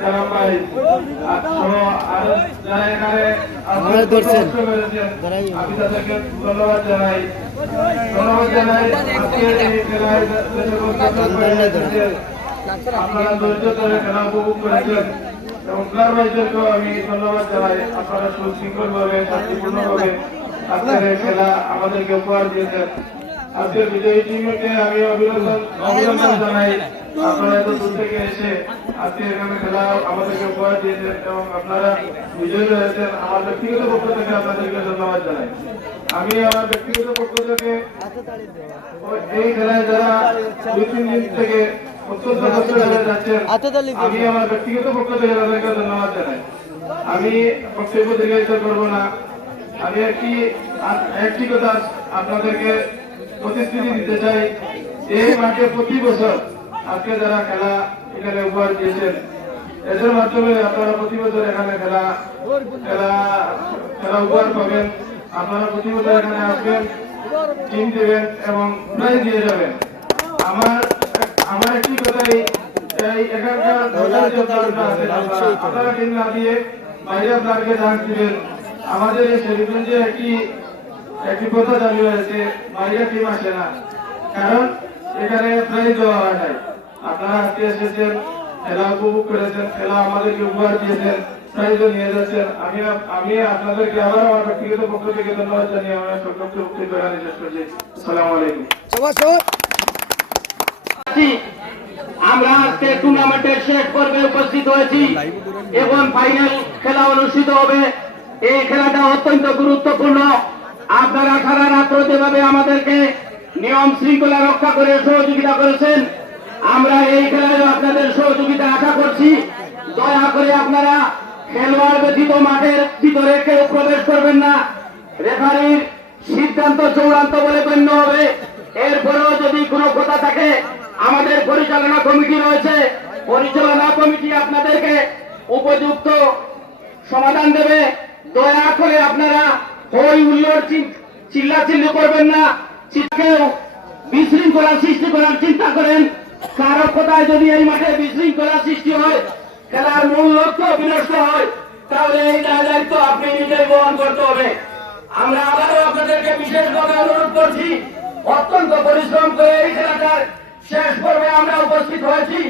কালাম ভাই সহ আরো যারা এখানে আমি তাদেরকে ধন্যবাদ জানাই। আজকে এই খেলায় আপনারা ধৈর্য ধরে খেলা উপভোগ করেছেন এবং ক্লাব ভাইদেরকেও আমি ধন্যবাদ জানাই। আপনারা সুশৃঙ্খল ভাবে শান্তিপূর্ণভাবে আজকের এই খেলা আমাদেরকে উপহার দিয়েছেন। আজকের বিজয়ী টিমকে আমি অভিনন্দন জানাই। আপনারা এত দূর থেকে এসে আজকে এখানে খেলা আমাদেরকে উপহার দিয়েছেন এবং আপনারা বিজয়ী হয়েছেন। আমার ব্যক্তিগত পক্ষ থেকে আপনাদেরকে ধন্যবাদ জানাই। আমি আমার ব্যক্তিগত পক্ষ থেকে এই খেলায় যারা 2-3 দিন থেকে অত্যন্ত কষ্ট হয়ে যাচ্ছেন, আমি আমার ব্যক্তিগত পক্ষ থেকে তাদেরকে ধন্যবাদ জানাই। আমি বক্তব্য দীর্ঘায়িত করবো না। আমি একটি কথা আপনাদেরকে প্রতিশ্রুতি দিতে চাই। এই মাঠে প্রতি বছর আজকে যারা খেলা এখানে উপহার দিয়েছেন, এদের মাধ্যমে আপনারা প্রতি বছর এখানে খেলা উপহার পাবেন। আপনারা প্রতি বছর এখানে আসবেন, টিম দেবেন এবং প্রাইজ দিয়ে যাবেন। আমার একটি কথাই, এখানকার আপনারা টিম না দিয়ে বাইরে আপনাকে ডাক দিবেন। আমাদের এই শরীফগঞ্জে একটি কথা চালু হয়েছে, বাইরে টিম আসে না, কারণ এখানে প্রাইজ দেওয়া হয় নাই। আপনারা আজকে এসেছেন, খেলা উপভোগ করেছেন, খেলা আমাদেরকে উপহার দিয়েছেন, প্রাইজও নিয়ে যাচ্ছেন। আমি আপনাদেরকে আবার আমার ব্যক্তিগত পক্ষ থেকে ধন্যবাদ জানিয়ে আমার সংক্ষিপ্ত বক্তব্য এখানে শেষ করছি। আসসালামু আলাইকুম। আমরা আজকে টুর্নামেন্টের শেষ পর্বে উপস্থিত হয়েছি এবং ফাইনাল খেলা অনুষ্ঠিত হবে। এই খেলাটা অত্যন্ত গুরুত্বপূর্ণ। আপনারা সারা রাত্র যেভাবে আমাদেরকে নিয়ম শৃঙ্খলা রক্ষা করে সহযোগিতা করেছেন, আমরা এই খেলায় আপনাদের সহযোগিতা আশা করছি। দয়া করে আপনারা খেলোয়াড় ব্যতীত মাঠের ভিতরে কেউ প্রবেশ করবেন না। রেফারির সিদ্ধান্ত চূড়ান্ত বলে গণ্য হবে। এরপরেও যদি কোনো কথা থাকে, আমাদের পরিচালনা কমিটি রয়েছে, পরিচালনা কমিটি আপনাদেরকে উপযুক্ত সমাধান দেবে। দয়া করে আপনারা হই হুল্লোড় চিল্লাচিল্লি করবেন না। কেউ বিশৃঙ্খলা সৃষ্টি করার চিন্তা করেন, কারো কথায় যদি এই মাঠে বিশৃঙ্খলা সৃষ্টি হয়, খেলার মূল লক্ষ্য বিনষ্ট হয়, তাহলে এই দায়িত্ব আপনি নিজেই বহন করতে হবে। আমরা আবারও আপনাদেরকে বিশেষভাবে অনুরোধ করছি, অত্যন্ত পরিশ্রম করে এই খেলাটার শেষ পর্বে আমরা উপস্থিত হয়েছি।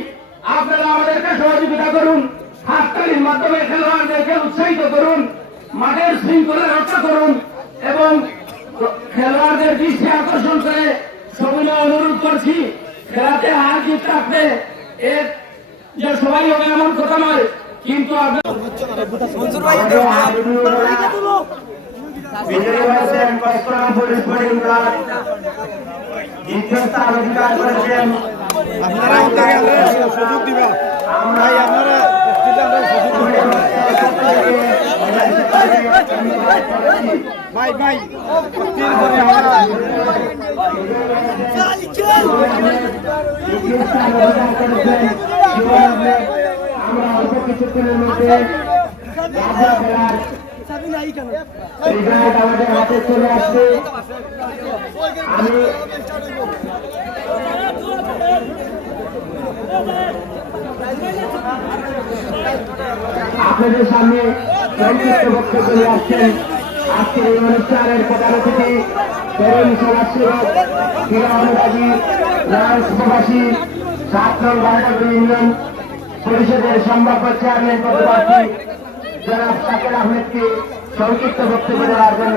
আপনারা আমাদেরকে সহযোগিতা করুন, হাততালির মাধ্যমে খেলোয়াড়দেরকে উৎসাহিত করুন, মাঠের শৃঙ্খলা রক্ষা করুন এবং খেলোয়াড়দের দৃষ্টি আকর্ষণ করে সবিনয় অনুরোধ করছি, খেলাতে হার জিত থাকবে এর যে সবাই হবে এমন কথা নয়, কিন্তু সুযোগ দিবা ভাই ভাই আমরা অল্প কিছুক্ষণের মধ্যে আমাদের হাতে চলে আসছে। আমি আপনাদের সামনে সংক্ষিপ্ত বক্তব্য নিয়ে আসছেন আজকের এই অনুষ্ঠানের প্রধান অতিথি, তরুণ সমাজসেবক, ক্রীড়া অনুরাগী, লয়েন্স প্রবাসী, 7 নং বারোটা ইউনিয়ন পরিষদের সম্ভাব্য চেয়ারম্যান পদপ্রার্থী জনাব শাকির আহমেদকে সংক্ষিপ্ত বক্তব্য দেওয়ার জন্য